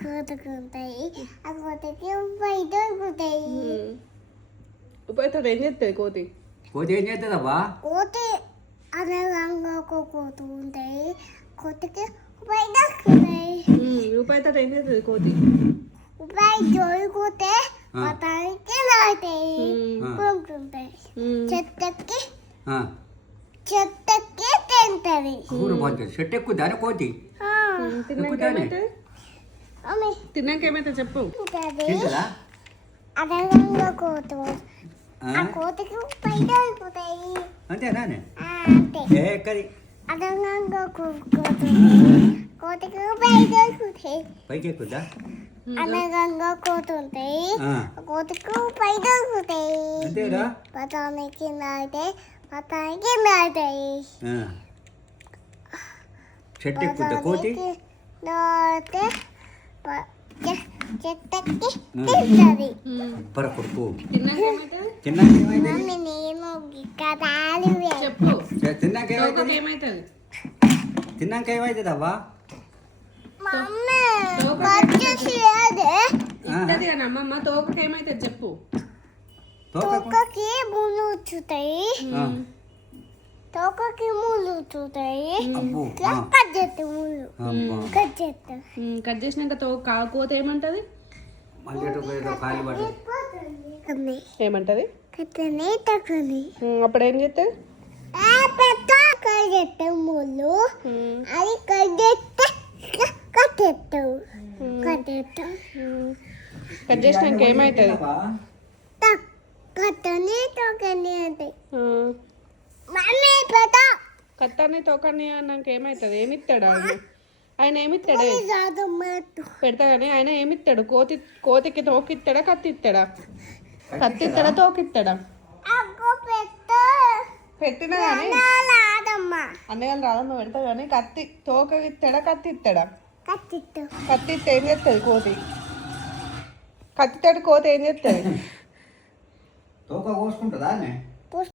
కోతుకుంటాయి ఆ కోతకి దొరుకుతాయి ఉపయోగం ఏం చేస్తుంది కోతి? కోతి ఏం చేస్తుందవ్వా? కోతి అనగంగా కోతు ఉంటాయి కోతకి దొరుకుతాయి రూపాయితో ఏం చేస్తుంది కోతి? దొరికితే మొత్తానికి లాగుతాయి కొనుక్కుంటాయి చెట్టకి తింటది. కూర బాగుంటుంది. చెట్టు ఎక్కువ దాని కోతి తిన్నాక ఏమైతే చెప్పు. తింటుందా? అనగంగా కోతు ఆ కోతికి దొరుకుతాయి అంతేనా? అంతే ఎక్కడి అనగంగా కోతు కోతికి దొరుకుతాయి. పైకి ఎక్కుద్దా? అనగంగా కోతు ఉంటాయి కోతికి దొరుకుతాయి. అంతేనా? పతానికి నాటాయి చెట్టు ఎక్కుద్దా కోతి? చెట్టకి తింటది. కొడుకు తిన్నాక ఏమైతుంది తిన్నాక ఏమైంది? మమ్మీ నేను కథలు చెప్పు. తిన్నాక ఏమైతుంది? ఏమైతుంది? తిన్నాక ఏమైతుంది అవ్వా? మమ్మీ వచ్చేసి ఇస్తుంది కానీ అమ్మమ్మ తోకకి ఏమైతుంది చెప్పు. తోకకి ముళ్ళు వచ్చుతాయి తోకకి ముళ్ళు వచ్చుతాయి కట్ చేస్తే ముళ్ళు కట్ చేస్తా కట్ చేసినాక కోత ఏమంటది? కాలు పడి ఏమంటది? కట్టనే తక్కుని అప్పుడు ఏం చేస్తుంది? పెద్ద కట్ చేస్తాం ముళ్ళు అది కట్ చేస్తే కట్టేస్తావు కట్టేస్తాం కట్ చేసినాక ఏమవుతుంది? కట్టని తోకని అంటే మమ్మీ పెద్ద కత్తని తోకని అన్నాక ఏమవుతుంది? ఏమిస్తాడు ఆయన? ఆయన ఏమిస్తాడు? పెడతా కానీ ఆయన ఏమిస్తాడు? కోతికి తోకిస్తాడా కత్తిస్తాడా? కత్తిస్తాడా తోకిస్తాడా? పెట్టినా కానీ అన్నయ్య రాదమ్మ పెడతా కానీ తోకిస్తాడా కత్తిస్తాడా? కత్తిస్తే ఏం చేస్తుంది కోతి? కత్తితాడు కోతి ఏం చేస్తుంది? తోక కోసుకుంటుందా?